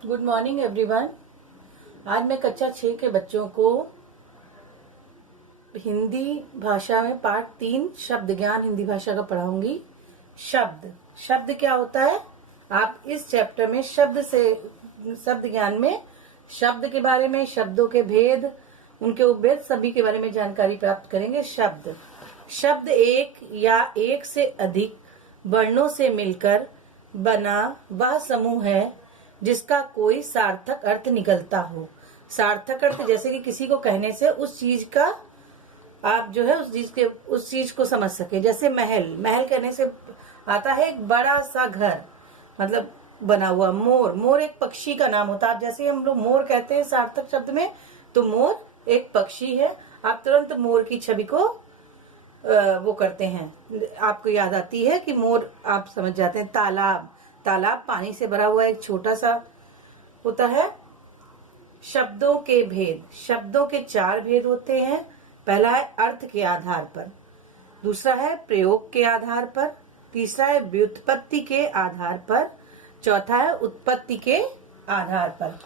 Good morning everyone. आज मैं कक्षा 6 के बच्चों को हिंदी भाषा में पाठ 3 शब्द ज्ञान हिंदी भाषा का पढ़ाऊंगी। शब्द शब्द क्या होता है, आप इस चैप्टर में शब्द ज्ञान में शब्द के बारे में, शब्दों के भेद, उनके उपभेद सभी के बारे में जानकारी प्राप्त करेंगे। शब्द एक या एक से अधिक वर्णों से मिलकर बना वह समूह है जिसका कोई सार्थक अर्थ निकलता हो। सार्थक अर्थ जैसे कि किसी को कहने से उस चीज का आप जो है उस चीज को समझ सके। जैसे महल कहने से आता है एक बड़ा सा घर, मतलब बना हुआ। मोर एक पक्षी का नाम होता है। जैसे हम लोग मोर कहते हैं सार्थक शब्द में, तो मोर एक पक्षी है। आप तुरंत मोर की छवि को वो करते हैं, आपको याद आती है कि मोर, आप समझ जाते हैं। तालाब पानी से भरा हुआ एक छोटा सा होता है। शब्दों के भेद, शब्दों के 4 भेद होते हैं। पहला है अर्थ के आधार पर, दूसरा है प्रयोग के आधार पर, तीसरा है व्युत्पत्ति के आधार पर, चौथा है उत्पत्ति के आधार पर।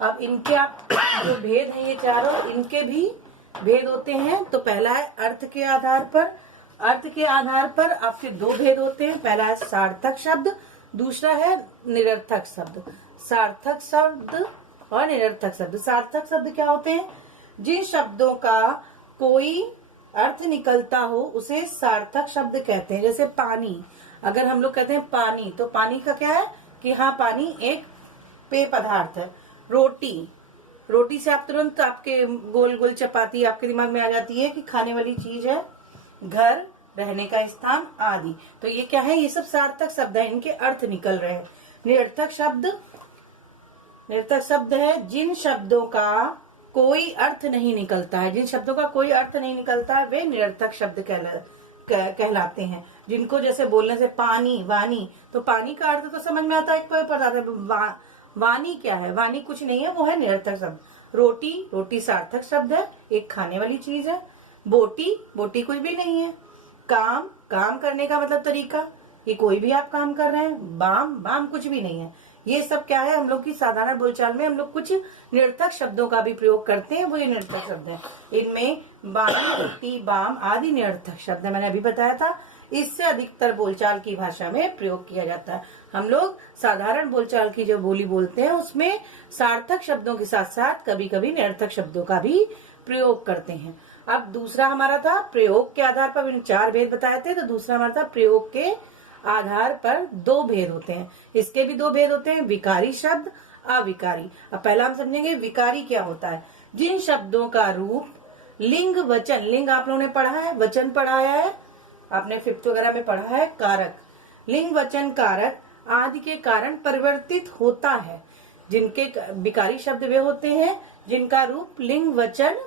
अब इनके आप जो भेद हैं ये चारों, इनके भी भेद होते हैं। तो पहला है अर्थ के आधार पर। अर्थ के आधार पर आपके 2 भेद होते हैं। पहला है सार्थक शब्द, दूसरा है निरर्थक शब्द। सार्थक शब्द और निरर्थक शब्द। सार्थक शब्द क्या होते हैं? जिन शब्दों का कोई अर्थ निकलता हो उसे सार्थक शब्द कहते हैं। जैसे पानी, अगर हम लोग कहते हैं पानी, तो पानी का क्या है कि हाँ, पानी एक पेय पदार्थ है। रोटी से आप तुरंत, आपके गोल गोल चपाती आपके दिमाग में आ जाती है कि खाने वाली चीज है। घर, रहने का स्थान आदि। तो ये क्या है? ये सब सार्थक शब्द है, इनके अर्थ निकल रहे हैं। निरर्थक शब्द है जिन शब्दों का कोई अर्थ नहीं निकलता है। जिन शब्दों का कोई अर्थ नहीं निकलता है वे निरर्थक शब्द कहलाते हैं। जिनको जैसे बोलने से पानी, वाणी, तो पानी का अर्थ तो समझ में आता है, कोई पदार्थ है। वाणी क्या है? वाणी कुछ नहीं है, वो है निरर्थक शब्द। रोटी सार्थक शब्द है, एक खाने वाली चीज है। बोटी कुछ भी नहीं है। काम करने का मतलब तरीका, ये कोई भी आप काम कर रहे हैं। बाम कुछ भी नहीं है। ये सब क्या है? हम लोग की साधारण बोलचाल में हम लोग कुछ निरर्थक शब्दों का भी प्रयोग करते हैं, वो ये निरर्थक शब्द है। इनमें बाम, रोटी, बाम आदि निरर्थक शब्द है, मैंने अभी बताया था। इससे अधिकतर बोलचाल की भाषा में प्रयोग किया जाता है। हम लोग साधारण बोलचाल की जो बोली बोलते हैं उसमें सार्थक शब्दों के साथ साथ कभी कभी निरर्थक शब्दों का भी प्रयोग करते हैं। अब दूसरा हमारा था प्रयोग के आधार पर, 4 भेद बताए थे। तो दूसरा हमारा था प्रयोग के आधार पर 2 भेद होते हैं। इसके भी 2 भेद होते हैं, विकारी शब्द, अविकारी। अब पहला हम समझेंगे विकारी क्या होता है। जिन शब्दों का रूप, लिंग, वचन, लिंग आप लोगों ने पढ़ा है, वचन पढ़ाया है आपने 5th वगैरह में पढ़ा है, कारक, लिंग, वचन, कारक आदि के कारण परिवर्तित होता है। जिनके विकारी शब्द वे होते हैं जिनका रूप लिंग, वचन,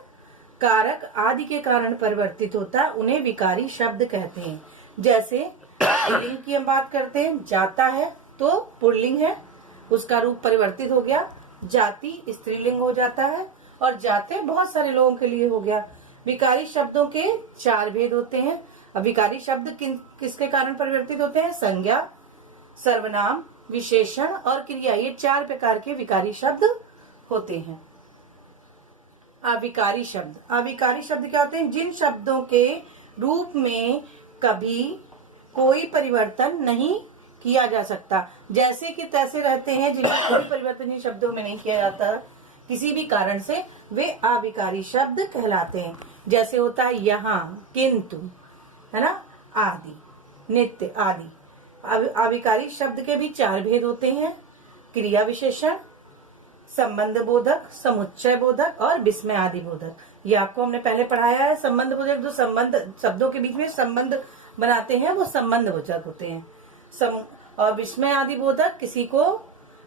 कारक आदि के कारण परिवर्तित होता है, उन्हें विकारी शब्द कहते हैं। जैसे लिंग की हम बात करते हैं, जाता है तो पुल्लिंग है, उसका रूप परिवर्तित हो गया, जाति स्त्रीलिंग हो जाता है, और जाते बहुत सारे लोगों के लिए हो गया। विकारी शब्दों के 4 भेद होते हैं। अब विकारी शब्द किसके कारण परिवर्तित होते हैं? संज्ञा, सर्वनाम, विशेषण और क्रिया, ये 4 प्रकार के विकारी शब्द होते हैं। अविकारी शब्द क्या होते हैं? जिन शब्दों के रूप में कभी कोई परिवर्तन नहीं किया जा सकता, जैसे कि तैसे रहते हैं, जिनका कोई परिवर्तन इन शब्दों में नहीं किया जाता किसी भी कारण से, वे अविकारी शब्द कहलाते हैं। जैसे होता है यहाँ, किंतु, है ना, आदि, नित्य आदि। अविकारी शब्द के भी 4 भेद होते हैं, क्रिया विशेषण, संबंध बोधक, समुच्चय बोधक और विस्मय आदि बोधक। ये आपको हमने पहले पढ़ाया है। संबंध बोधक जो संबंध, शब्दों के बीच में संबंध बनाते हैं, वो संबंध बोधक होते हैं। और विस्मय आदि बोधक किसी को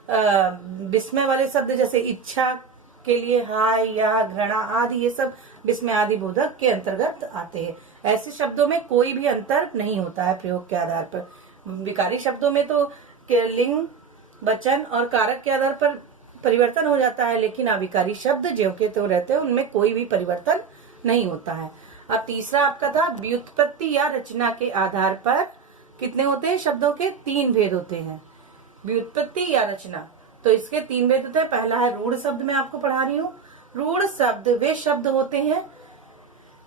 विस्मय वाले शब्द, जैसे इच्छा के लिए हाय, या, घृणा आदि, ये सब विस्मय आदि बोधक के अंतर्गत आते हैं। ऐसे शब्दों में कोई भी अंतर नहीं होता है प्रयोग के आधार पर। विकारी शब्दों में तो लिंग, वचन और कारक के आधार पर परिवर्तन हो जाता है, लेकिन अविकारी शब्द जो के तो रहते हैं उनमें कोई भी परिवर्तन नहीं होता है। अब तीसरा आपका था व्युत्पत्ति या रचना के आधार पर कितने होते हैं? शब्दों के 3 भेद होते हैं। व्युत्पत्ति या रचना, तो इसके 3 भेद होते हैं। पहला है रूढ़ शब्द, मैं आपको पढ़ा रही हूँ। रूढ़ शब्द वे शब्द होते हैं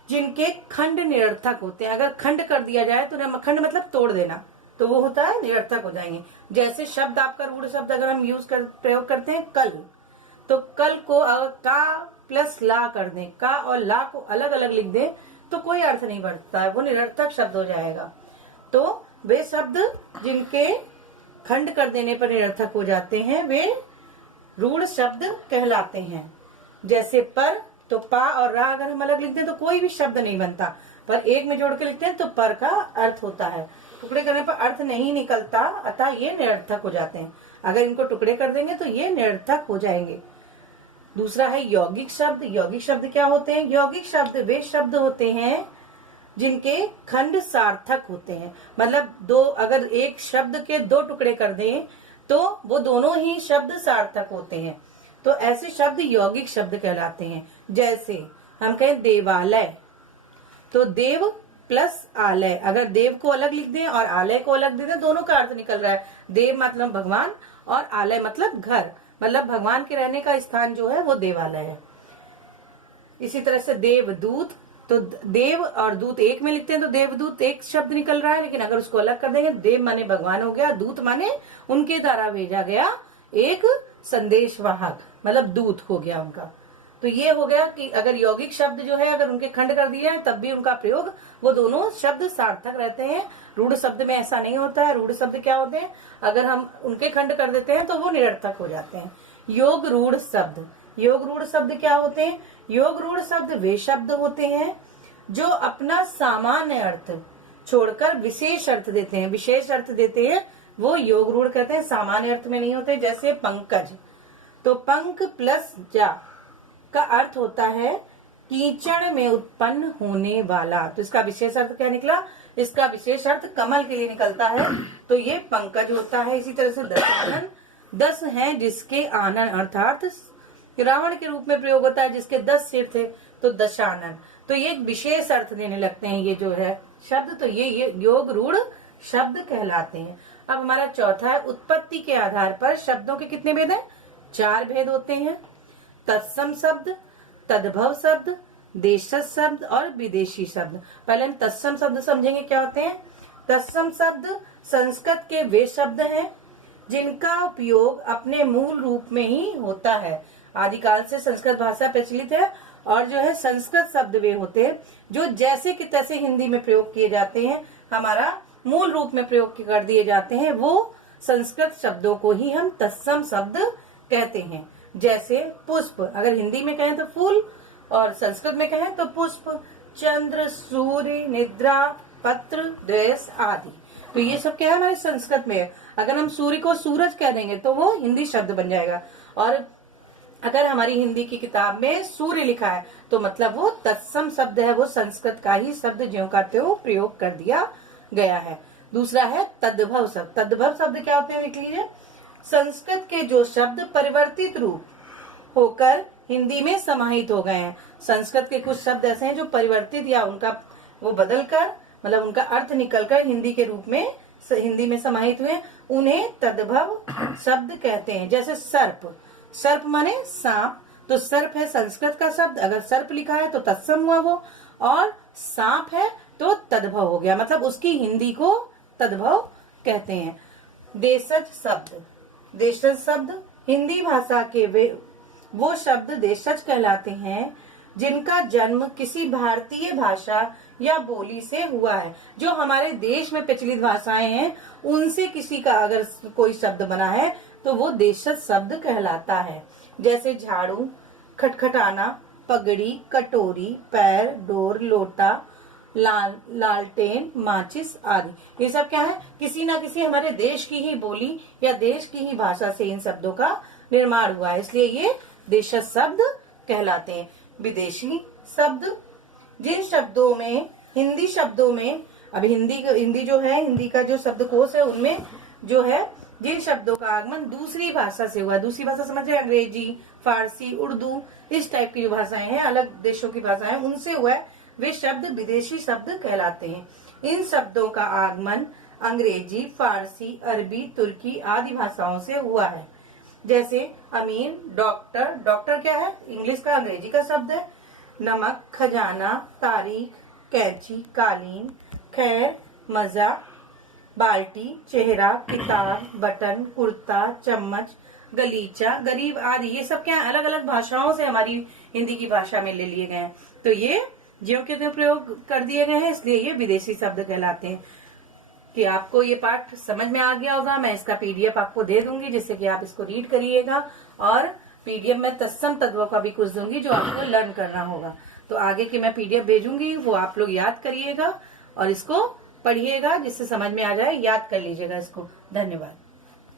जिनके खंड निरर्थक होते हैं। अगर खंड कर दिया जाए तो खंड मतलब तोड़ देना, तो वो होता है निरर्थक हो जाएंगे। जैसे शब्द आपका रूढ़ शब्द अगर हम प्रयोग करते हैं कल, तो कल को अगर का प्लस ला कर दें, का और ला को अलग अलग लिख दें तो कोई अर्थ नहीं बढ़ता है, वो निरर्थक शब्द हो जाएगा। तो वे शब्द जिनके खंड कर देने पर निरर्थक हो जाते हैं वे रूढ़ शब्द कहलाते हैं। जैसे पर, तो पा और रा अगर हम अलग लिखते हैं तो कोई भी शब्द नहीं बनता, पर एक में जोड़ के लिखते हैं तो पर का अर्थ होता है। टुकड़े करने पर अर्थ नहीं निकलता, अतः ये निरर्थक हो जाते हैं। अगर इनको टुकड़े कर देंगे तो ये निरर्थक हो जाएंगे। दूसरा है यौगिक शब्द। यौगिक शब्द क्या होते हैं? यौगिक शब्द वे शब्द होते हैं जिनके खंड सार्थक होते हैं। मतलब दो, अगर एक शब्द के 2 टुकड़े कर दें तो वो दोनों ही शब्द सार्थक होते हैं, तो ऐसे शब्द यौगिक शब्द कहलाते हैं। जैसे हम कहें देवालय, तो देव प्लस आलय, अगर देव को अलग लिख दें और आलय को अलग दे दें, दोनों का अर्थ निकल रहा है। देव मतलब भगवान और आलय मतलब घर, मतलब भगवान के रहने का स्थान जो है वो देवालय है। इसी तरह से देवदूत, तो देव और दूत एक में लिखते हैं तो देवदूत एक शब्द निकल रहा है, लेकिन अगर उसको अलग कर देंगे, देव माने भगवान हो गया, दूत माने उनके द्वारा भेजा गया एक संदेशवाहक, मतलब दूत हो गया उनका। तो ये हो गया कि अगर यौगिक शब्द जो है अगर उनके खंड कर दिए हैं तब भी उनका प्रयोग, वो दोनों शब्द सार्थक रहते हैं। रूढ़ शब्द में ऐसा नहीं होता है। रूढ़ शब्द क्या होते हैं? अगर हम उनके खंड कर देते हैं तो वो निरर्थक हो जाते हैं। योग रूढ़ शब्द। योग रूढ़ शब्द क्या होते हैं? योग रूढ़ शब्द वे शब्द होते हैं जो अपना सामान्य अर्थ छोड़कर विशेष अर्थ देते हैं। विशेष अर्थ देते हैं वो योग रूढ़ कहते हैं, सामान्य अर्थ में नहीं होते। जैसे पंकज, तो पंक प्लस जा का अर्थ होता है कीचड़ में उत्पन्न होने वाला, तो इसका विशेष अर्थ क्या निकला? इसका विशेष अर्थ कमल के लिए निकलता है, तो ये पंकज होता है। इसी तरह से दशानन, 10 हैं जिसके आनन अर्थात रावण के रूप में प्रयोग होता है, जिसके 10 सिर थे, तो दशानन। तो ये एक विशेष अर्थ देने लगते हैं ये जो है शब्द, तो ये योग रूढ़ शब्द कहलाते हैं। अब हमारा चौथा है उत्पत्ति के आधार पर शब्दों के कितने भेद हैं? 4 भेद होते हैं। तत्सम शब्द, तद्भव शब्द, देशज शब्द और विदेशी शब्द। पहले हम तत्सम शब्द समझेंगे क्या होते हैं। तत्सम शब्द संस्कृत के वे शब्द हैं जिनका उपयोग अपने मूल रूप में ही होता है। आदिकाल से संस्कृत भाषा प्रचलित है और जो है संस्कृत शब्द वे होते हैं जो जैसे कि तैसे हिंदी में प्रयोग किए जाते हैं, हमारा मूल रूप में प्रयोग कर दिए जाते हैं, वो संस्कृत शब्दों को ही हम तत्सम शब्द कहते हैं। जैसे पुष्प, अगर हिंदी में कहें तो फूल और संस्कृत में कहें तो पुष्प, चंद्र, सूर्य, निद्रा, पत्र, ड्रेस आदि। तो ये सब क्या है हमारे संस्कृत में। अगर हम सूर्य को सूरज कह देंगे तो वो हिंदी शब्द बन जाएगा, और अगर हमारी हिंदी की किताब में सूर्य लिखा है तो मतलब वो तत्सम शब्द है, वो संस्कृत का ही शब्द ज्यों का त्यों प्रयोग कर दिया गया है। दूसरा है तद्भव शब्द। तद्भव शब्द क्या होते हैं लिख लीजिए। संस्कृत के जो शब्द परिवर्तित रूप होकर हिंदी में समाहित हो गए हैं। संस्कृत के कुछ शब्द ऐसे हैं जो परिवर्तित या उनका वो बदलकर, मतलब उनका अर्थ निकलकर हिंदी के रूप में हिंदी में समाहित हुए, उन्हें तद्भव शब्द कहते हैं। जैसे सर्प, सर्प माने सांप, तो सर्प है संस्कृत का शब्द, अगर सर्प लिखा है तो तत्सम हुआ वो, और सांप है तो तद्भव हो गया, मतलब उसकी हिंदी को तद्भव कहते हैं। देशज शब्द। देशज शब्द हिंदी भाषा के वो शब्द देशज कहलाते हैं जिनका जन्म किसी भारतीय भाषा या बोली से हुआ है। जो हमारे देश में प्रचलित भाषाएं हैं उनसे किसी का अगर कोई शब्द बना है तो वो देशज शब्द कहलाता है। जैसे झाड़ू, खटखटाना, पगड़ी, कटोरी, पैर, डोर, लोटा, लालटेन, माचिस आदि। ये सब क्या है? किसी ना किसी हमारे देश की ही बोली या देश की ही भाषा से इन शब्दों का निर्माण हुआ है, इसलिए ये देशज शब्द कहलाते हैं। विदेशी शब्द, जिन शब्दों में हिंदी शब्दों में, अब हिंदी जो है, हिंदी का जो शब्दकोश है उनमें जो है जिन शब्दों का आगमन दूसरी भाषा से हुआ, दूसरी भाषा समझे अंग्रेजी, फारसी, उर्दू, इस टाइप की जो भाषाएं हैं, अलग देशों की भाषाएं, उनसे हुआ है, वे शब्द विदेशी शब्द कहलाते हैं। इन शब्दों का आगमन अंग्रेजी, फारसी, अरबी, तुर्की आदि भाषाओं से हुआ है। जैसे अमीर, डॉक्टर, डॉक्टर क्या है, इंग्लिश का अंग्रेजी का शब्द है। नमक, खजाना, तारीख, कैंची, कालीन, खैर, मजा, बाल्टी, चेहरा, किताब, बटन, कुर्ता, चम्मच, गलीचा, गरीब आदि, ये सब क्या अलग अलग भाषाओं से हमारी हिंदी की भाषा में ले लिए गए हैं। तो ये ज्यों के त्यों प्रयोग कर दिए गए हैं, इसलिए ये विदेशी शब्द कहलाते हैं। कि आपको ये पाठ समझ में आ गया होगा। मैं इसका पीडीएफ आपको दे दूंगी जिससे कि आप इसको रीड करिएगा, और पीडीएफ में तत्सम तत्वों का भी कुछ दूंगी जो आपको लर्न करना होगा। तो आगे की मैं पीडीएफ भेजूंगी, वो आप लोग याद करिएगा और इसको पढ़िएगा, जिससे समझ में आ जाए, याद कर लीजिएगा इसको। धन्यवाद।